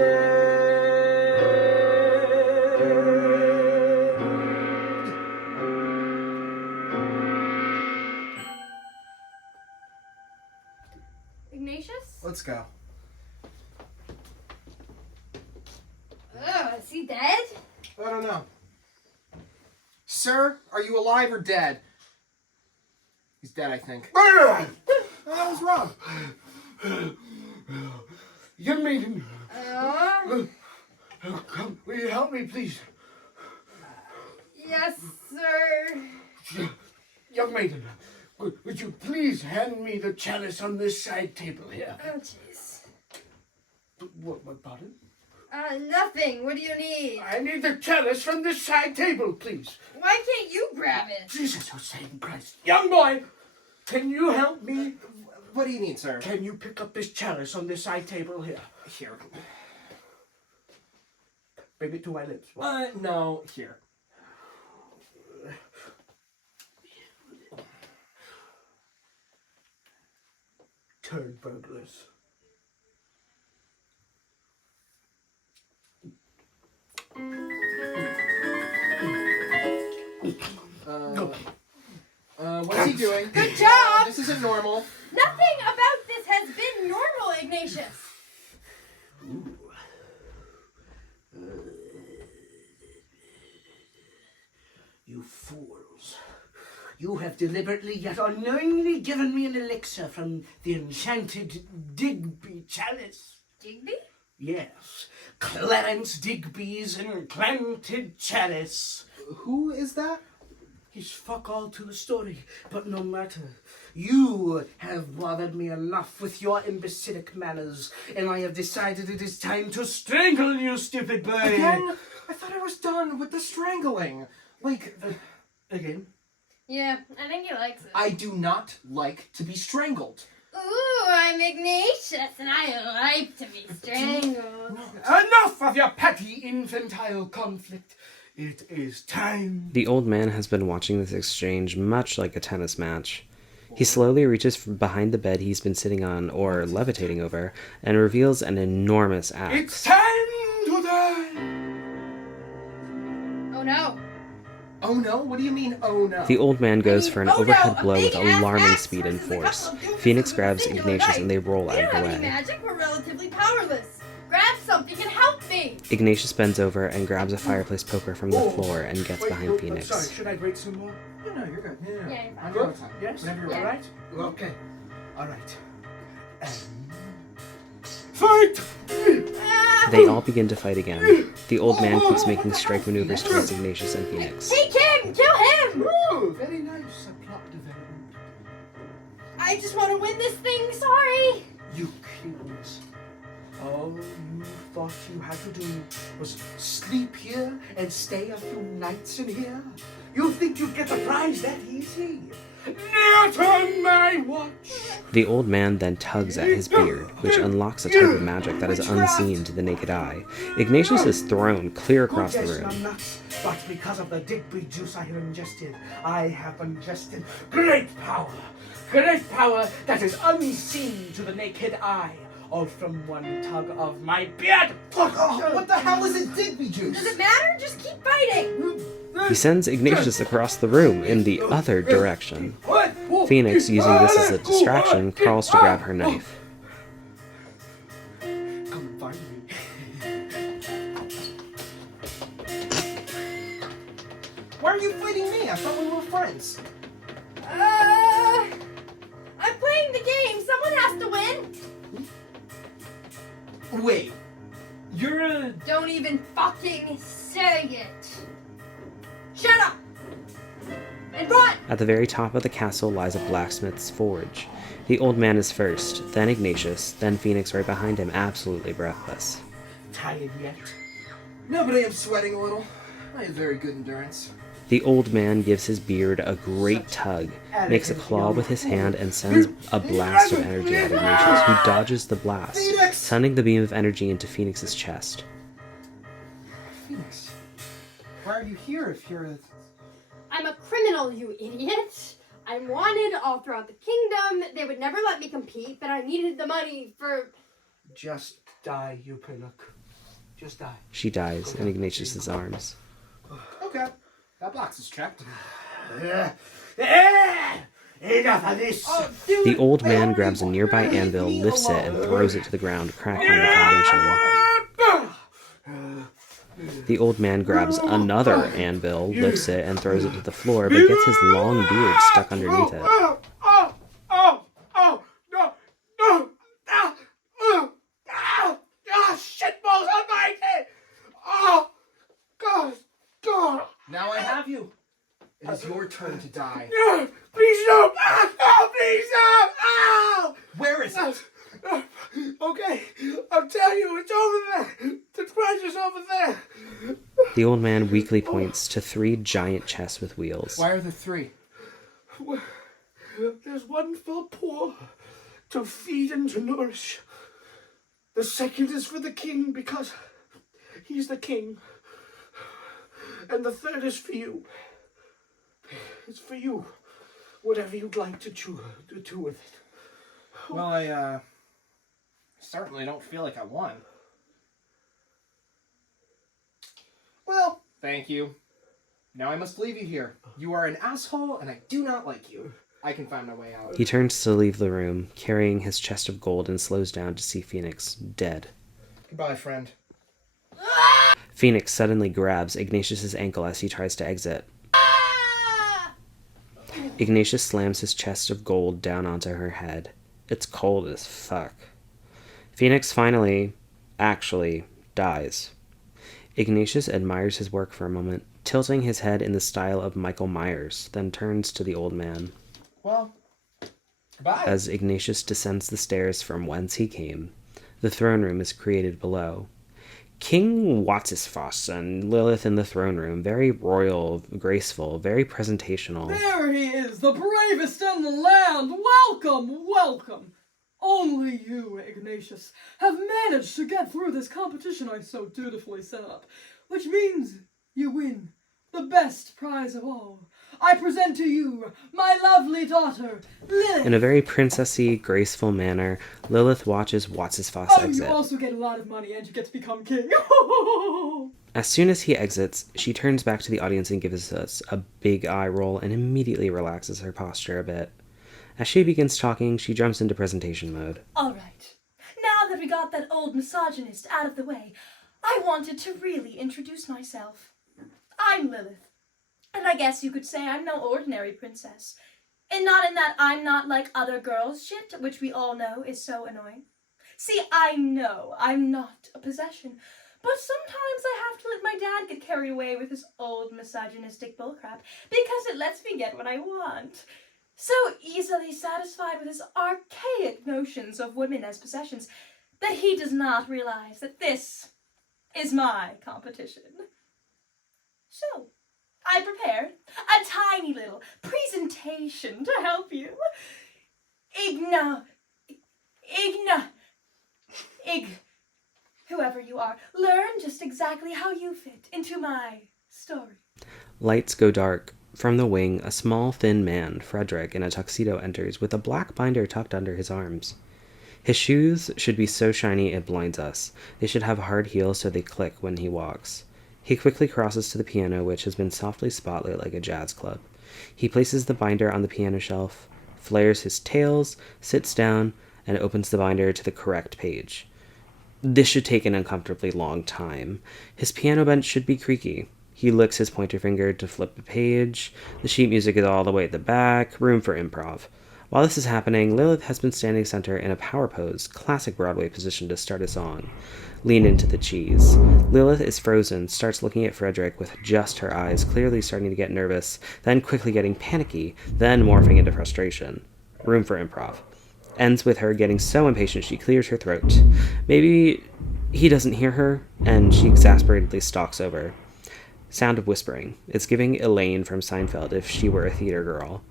Ignatius? Let's go. Ugh, is he dead? I don't know. Sir, are you alive or dead? He's dead, I think. That was wrong. Young maiden, come, will you help me, please? Yes, sir. Young maiden, would you please hand me the chalice on this side table here? Oh, jeez. What, pardon? Nothing. What do you need? I need the chalice from this side table, please. Why can't you grab it? Jesus, Hussein Christ. Young boy, can you help me? What do you need, sir? Can you pick up this chalice on this side table here? Here. Bring it to my lips. No, here. Turd burglars. What's he doing? Good job! This isn't normal. Nothing about this has been normal, Ignatius. You fools. You have deliberately yet unknowingly given me an elixir from the enchanted Digby chalice. Digby? Yes, Clarence Digby's enchanted chalice. Who is that? He's fuck all to the story, but no matter. You have bothered me enough with your imbecilic manners, and I have decided it is time to strangle you, stupid boy. Again? I thought I was done with the strangling. Again? Yeah, I think he likes it. I do not like to be strangled. Ooh, I'm Ignatius, and I like to be strangled. Enough of your petty infantile conflict. It is time. The old man has been watching this exchange much like a tennis match. He slowly reaches from behind the bed he's been sitting on, or levitating over, and reveals an enormous axe. It's time to die. Oh no. Oh no? What do you mean, oh no? The old man goes for an oh no, overhead a blow with big-ass alarming axe speed and versus a force. couple of goofs Phoenix with a grabs singular Ignatius knife. and they roll We out don't of the have any way. magic. We're relatively powerless. Grab something and help me. Ignatius bends over and grabs a fireplace poker from the floor and gets behind I'm Phoenix. sorry, should I grate some more? No, you're good. Yeah, you're fine. I'm good. Yes? Whenever you're Yeah. ready. Right? Okay. All right. Fight! Ah! They all begin to fight again. The old man keeps making strike maneuvers towards Ignatius and Phoenix. Take him! Kill him! Ooh, very nice plot development. I just want to win this thing. Sorry. You kings. All you thought you had to do was sleep here and stay a few nights in here? You think you'd get the prize that easy? Not on my watch! The old man then tugs at his beard, which unlocks a type of magic that is unseen to the naked eye. Ignatius is thrown clear across the Yes, I'm room. nuts, but because of the Digby juice I have ingested great power that is unseen to the naked eye, all from one tug of my beard. What the hell is it, Digby juice? Does it matter? Just keep fighting. He sends Ignatius across the room in the other direction. Phoenix, using this as a distraction, crawls to grab her knife. Come find me. Why are you fighting me? I thought we were friends. I'm playing the game. Someone has to win. fucking say it. Shut up! And run! At the very top of the castle lies a blacksmith's forge. The old man is first, then Ignatius, then Phoenix right behind him, absolutely breathless. Tired yet? No, but I am sweating a little. I have very good endurance. The old man gives his beard a great tug, makes a claw with his hand, and sends a blast of energy at Ignatius, who dodges the blast, sending the beam of energy into Phoenix's chest. Phoenix, why are you here if you're a... I'm a criminal, you idiot. I'm wanted all throughout the kingdom. They would never let me compete, but I needed the money for... Just die, you Prologue. Just die. She dies in Ignatius's arms. Okay, that box is checked. Enough of this! The old man grabs a nearby anvil, lifts it, and throws it to the ground, cracking the foundation. The old man grabs another anvil, lifts it, and throws it to the floor, but gets his long beard stuck underneath it. No! Shitballs on my head! Oh! God! Now I have you. It is your turn to die. No! Please no! Oh, please no! Oh! Where is it? Okay, I'll tell you, it's over there. The treasure's over there. The old man weakly points to 3 giant chests with wheels. Why are there 3? Well, there's one for poor, to feed and to nourish. The second is for the king, because he's the king. And the third is for you. It's for you. Whatever you'd like to do with it. Well, I certainly don't feel like I won. Well, thank you. Now I must leave you here. You are an asshole, and I do not like you. I can find my way out. He turns to leave the room, carrying his chest of gold, and slows down to see Phoenix dead. Goodbye, friend. Phoenix suddenly grabs Ignatius's ankle as he tries to exit. Ignatius slams his chest of gold down onto her head. It's cold as fuck. Phoenix finally, actually, dies. Ignatius admires his work for a moment, tilting his head in the style of Michael Myers, then turns to the old man. Well, goodbye. As Ignatius descends the stairs from whence he came, the throne room is created below. King WÄTTSCHISFAÇ and Lilith in the throne room, very royal, graceful, very presentational. There he is, the bravest in the land! Welcome, welcome! Only you, Ignatius, have managed to get through this competition I so dutifully set up, which means you win the best prize of all. I present to you my lovely daughter, Lilith. In a very princessy, graceful manner, Lilith watches WÄTTSCHISFAÇ exit. You also get a lot of money and you get to become king. As soon as he exits, she turns back to the audience and gives us a big eye roll and immediately relaxes her posture a bit. As she begins talking, she jumps into presentation mode. All right. Now that we got that old misogynist out of the way, I wanted to really introduce myself. I'm Lilith. And I guess you could say I'm no ordinary princess. And not in that I'm not like other girls shit, which we all know is so annoying. See, I know I'm not a possession, but sometimes I have to let my dad get carried away with his old misogynistic bullcrap because it lets me get what I want. So easily satisfied with his archaic notions of women as possessions that he does not realize that this is my competition. So, I prepared a tiny little presentation to help you. Whoever you are, learn just exactly how you fit into my story. Lights go dark. From the wing, a small, thin man, Frederick, in a tuxedo enters with a black binder tucked under his arms. His shoes should be so shiny it blinds us. They should have hard heels so they click when he walks. He quickly crosses to the piano, which has been softly spotlit like a jazz club. He places the binder on the piano shelf, flares his tails, sits down, and opens the binder to the correct page. This should take an uncomfortably long time. His piano bench should be creaky. He licks his pointer finger to flip a page. The sheet music is all the way at the back. Room for improv. While this is happening, Lilith has been standing center in a power pose, classic Broadway position to start a song. Lean into the cheese. Lilith is frozen, starts looking at Frederick with just her eyes, clearly starting to get nervous, then quickly getting panicky, then morphing into frustration. Room for improv. Ends with her getting so impatient she clears her throat. Maybe he doesn't hear her, and she exasperatedly stalks over. Sound of whispering. It's giving Elaine from Seinfeld if she were a theater girl.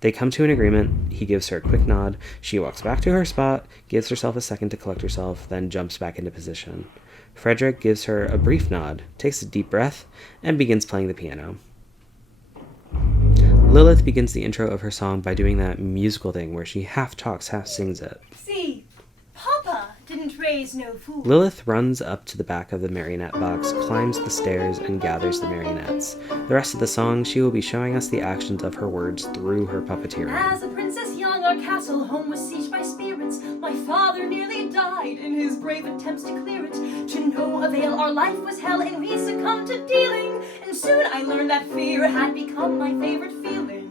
They come to an agreement. He gives her a quick nod. She walks back to her spot, gives herself a second to collect herself, then jumps back into position. Frederick gives her a brief nod, takes a deep breath, and begins playing the piano. Lilith begins the intro of her song by doing that musical thing where she half talks, half sings it. See, Papa didn't raise no fool. Lilith runs up to the back of the marionette box, climbs the stairs, and gathers the marionettes. The rest of the song, she will be showing us the actions of her words through her puppeteering. As a princess young, our castle home was sieged by spirits. My father nearly died in his brave attempts to clear it. To no avail, our life was hell, and we succumbed to dealing. And soon I learned that fear had become my favorite feeling.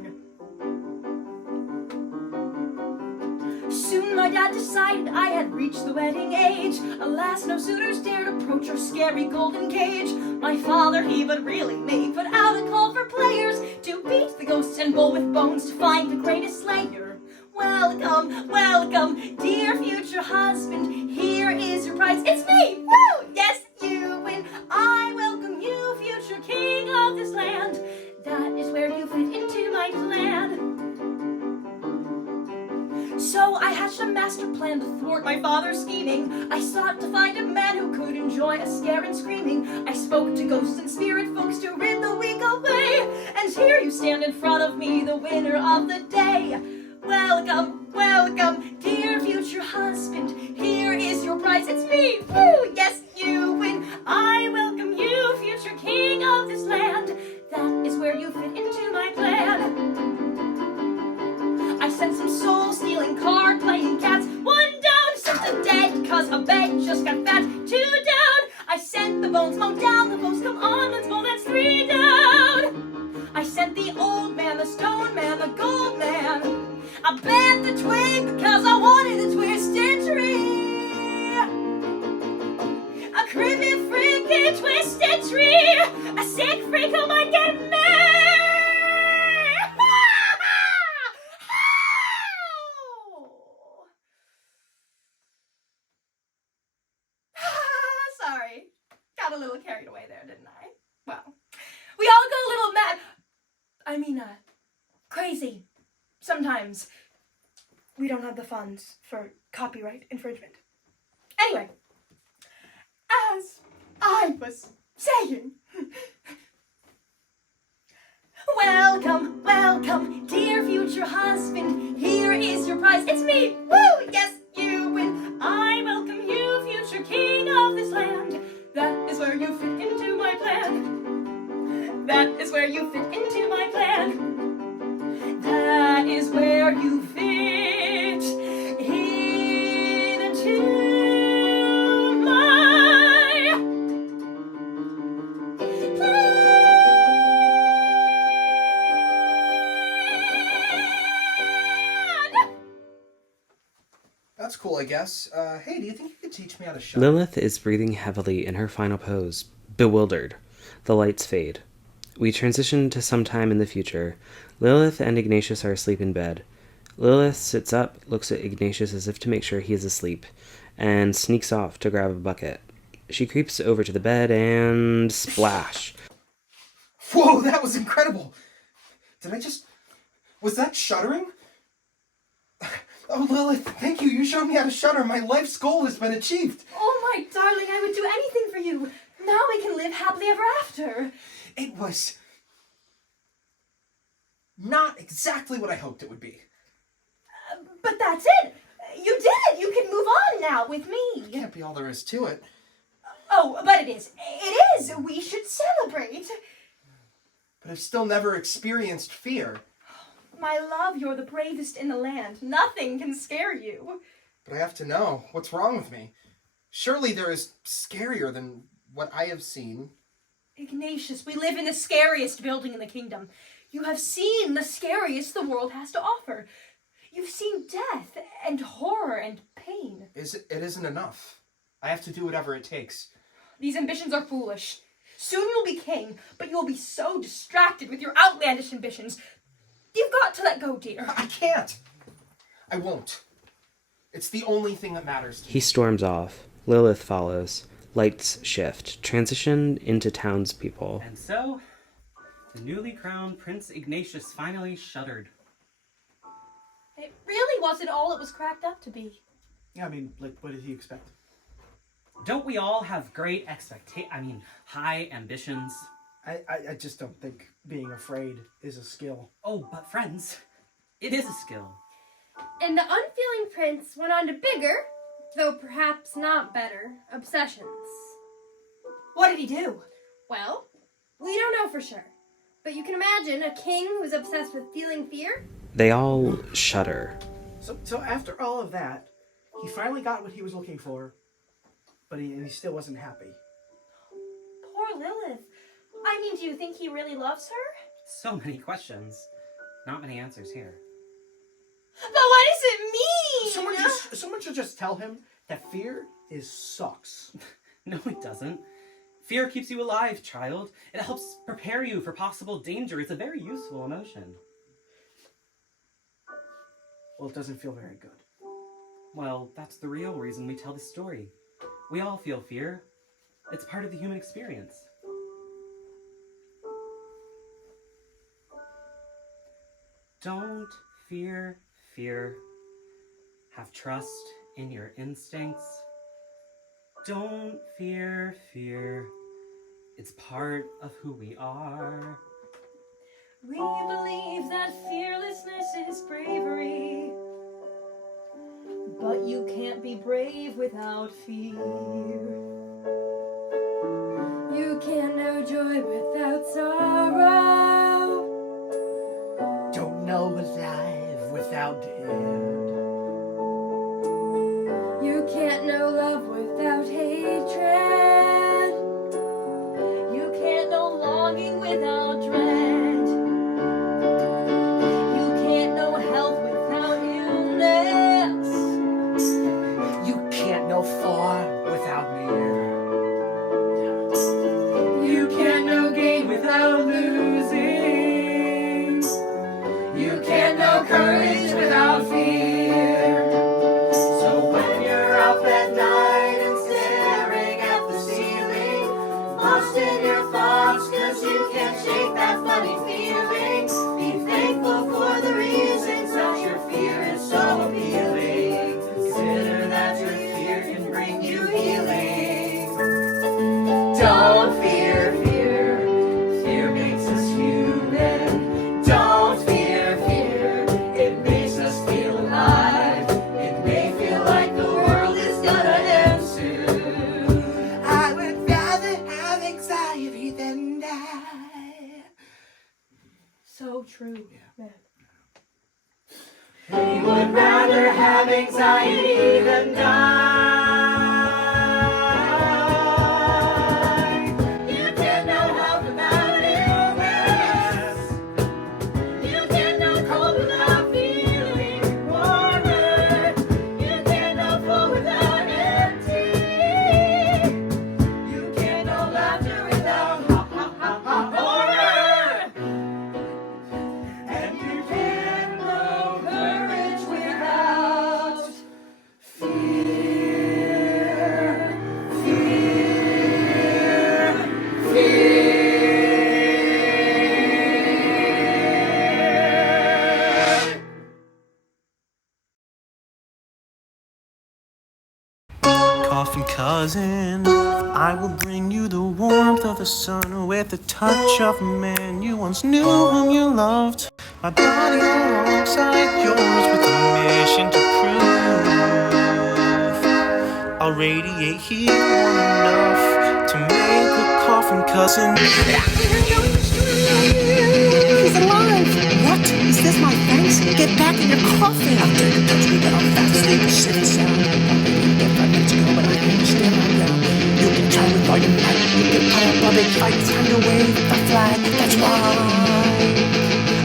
Soon my dad decided I had reached the wedding age. Alas, no suitors dared approach our scary golden cage. My father, he but really may put out a call for players to beat the ghosts and bowl with bones to find the greatest slayer. Welcome, welcome, dear future husband. Here is your prize. It's me! Woo! Yes, you win. I welcome you, future king of this land. That is where you fit into my plan. So I hatched a master plan to thwart my father's scheming. I sought to find a man who could enjoy a scare and screaming. I spoke to ghosts and spirit folks to rid the weak away. And here you stand in front of me, the winner of the day. Welcome, welcome, dear future husband. Here is your prize. It's me. Woo! Yes, you win. I welcome you, future king of this land. That is where you fit into my plan. I sent some soul-stealing, card-playing cats. 1 down, sent a dead, cause a bed just got fat. 2 down, I sent the bones, mow down the bones. Come on, let's go, that's 3 down. I sent the old man, the stone man, the gold man. I bent the twig because I wanted a twisted tree. A creepy, freaky, twisted tree. A sick freak who might get me. Sorry. Got a little carried away there, didn't I? Well, we all go a little mad. Crazy. Sometimes. We don't have the funds for copyright infringement. Anyway, as I was saying, welcome, welcome, dear future husband. Here is your prize. It's me. Woo! Yes, you win. I welcome you, future king of this land. That is where you fit into my plan. That is where you fit into my plan. That is where you fit into my plan. That's cool, I guess. Hey, do you think you could teach me how to shudder? Lilith is breathing heavily in her final pose, bewildered. The lights fade. We transition to some time in the future. Lilith and Ignatius are asleep in bed. Lilith sits up, looks at Ignatius as if to make sure he is asleep, and sneaks off to grab a bucket. She creeps over to the bed and splash. Whoa, that was incredible! Was that shuddering? Oh, Lilith, thank you. You showed me how to shudder. My life's goal has been achieved. Oh, my darling, I would do anything for you. Now we can live happily ever after. It was not exactly what I hoped it would be. But that's it. You did it. You can move on now with me. It can't be all there is to it. Oh, but it is. It is. We should celebrate. But I've still never experienced fear. My love, you're the bravest in the land. Nothing can scare you. But I have to know, what's wrong with me? Surely there is scarier than what I have seen. Ignatius, we live in the scariest building in the kingdom. You have seen the scariest the world has to offer. You've seen death and horror and pain. It isn't enough. I have to do whatever it takes. These ambitions are foolish. Soon you'll be king, but you'll be so distracted with your outlandish ambitions. You've got to let go, dear. I can't. I won't. It's the only thing that matters to me. He storms off. Lilith follows. Lights shift. Transition into townspeople. And so, the newly crowned Prince Ignatius finally shuddered. It really wasn't all it was cracked up to be. Yeah, I mean, like, what did he expect? Don't we all have great high ambitions? I just don't think being afraid is a skill. Oh, but friends, it is a skill. And the unfeeling prince went on to bigger, though perhaps not better, obsessions. What did he do? Well, we don't know for sure. But you can imagine a king who's obsessed with feeling fear? They all shudder. So after all of that, he finally got what he was looking for, but he still wasn't happy. Poor Lilith. I mean, do you think he really loves her? So many questions. Not many answers here. But what does it mean? Someone should just tell him that fear sucks. No, it doesn't. Fear keeps you alive, child. It helps prepare you for possible danger. It's a very useful emotion. Well, it doesn't feel very good. Well, that's the real reason we tell this story. We all feel fear. It's part of the human experience. Don't fear fear. Have trust in your instincts. Don't fear fear. It's part of who we are. We believe that fearlessness is bravery. But you can't be brave without fear. You can't know joy without sorrow. Don't know alive without dead. You can't know love without hatred. You can't know longing without dread. You can't know health without illness. You can't know far without near. You can't know gain without losing. You can't know courage without fear. So when you're up at night and staring at the ceiling, lost in your thoughts 'cause you can't shake that funny feeling, be thankful for the reasons that your fear is so appealing. Consider that your fear can bring you healing. Don't fear fear. Fear makes us human. Don't fear fear. It makes us feel alive. It may feel like the world is gonna end soon. I would rather have anxiety than die. So true. Man. We would rather have anxiety than die. You can't know health without illness. You can't know cold without feeling warmer. You can't know full without empty. You can't know laughter without horror. And you can't know courage without fear. Coffin Cousin, I will bring you the warmth of the sun with the touch of a man you once knew whom you loved. My body alongside yours with a mission to prove I'll radiate heat warm enough to make a coffin cousin. He's alive! What? Is this my thanks? Get back in your coffin! How dare you touch me, but I'm fast asleep, sitting sound. I believe that 5 minutes ago, but I understand I'm young. You can try with all your might. You can put up a big fight. It's time to wave the flag. That's why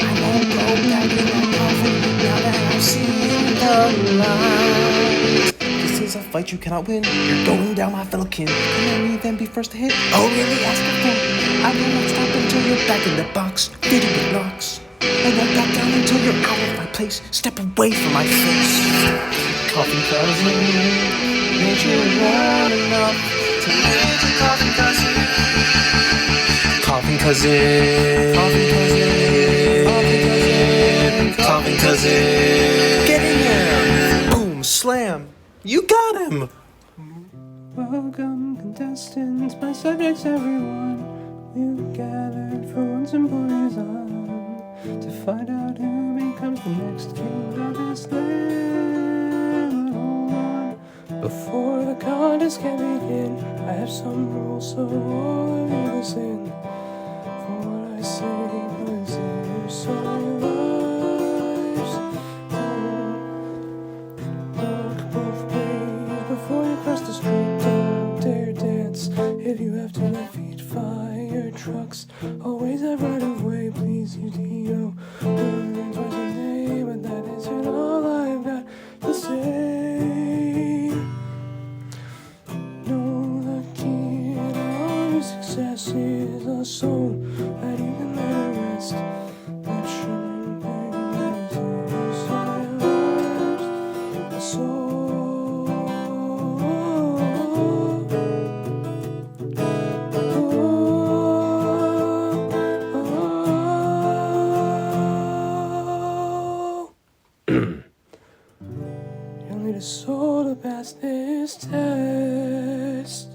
I won't go back in my coffin now that I've seen alive. This is a fight you cannot win. You're going down, my fellow kin. Can only then be first to hit? Oh, really? Ask for fun. I will not stop until you're back in the box, fitted with locks. I won't back down until you're out of my place. Step away from my face. Coffin Cousin, made you warm enough to make a Coffin Cousin. Coffin Cousin. Coffin Cousin. Coffin Cousin. Get in there. Boom, slam. You got him. Welcome, contestants, my subjects, everyone. We've gathered for one simple reason, to find out who becomes the next king of this land. Before the contest can begin, I have some rules, so all of you listen. For what I say, please save some lives. Look both ways before you cross the street. Don't dare dance if you have to let feet fire trucks. Always have right of way, please use DO. Twice a day, but that isn't all I've got to say. Know the key to all your success is a soul that you can let rest. That shouldn't be silenced. A soul. You'll need a soul to pass this test.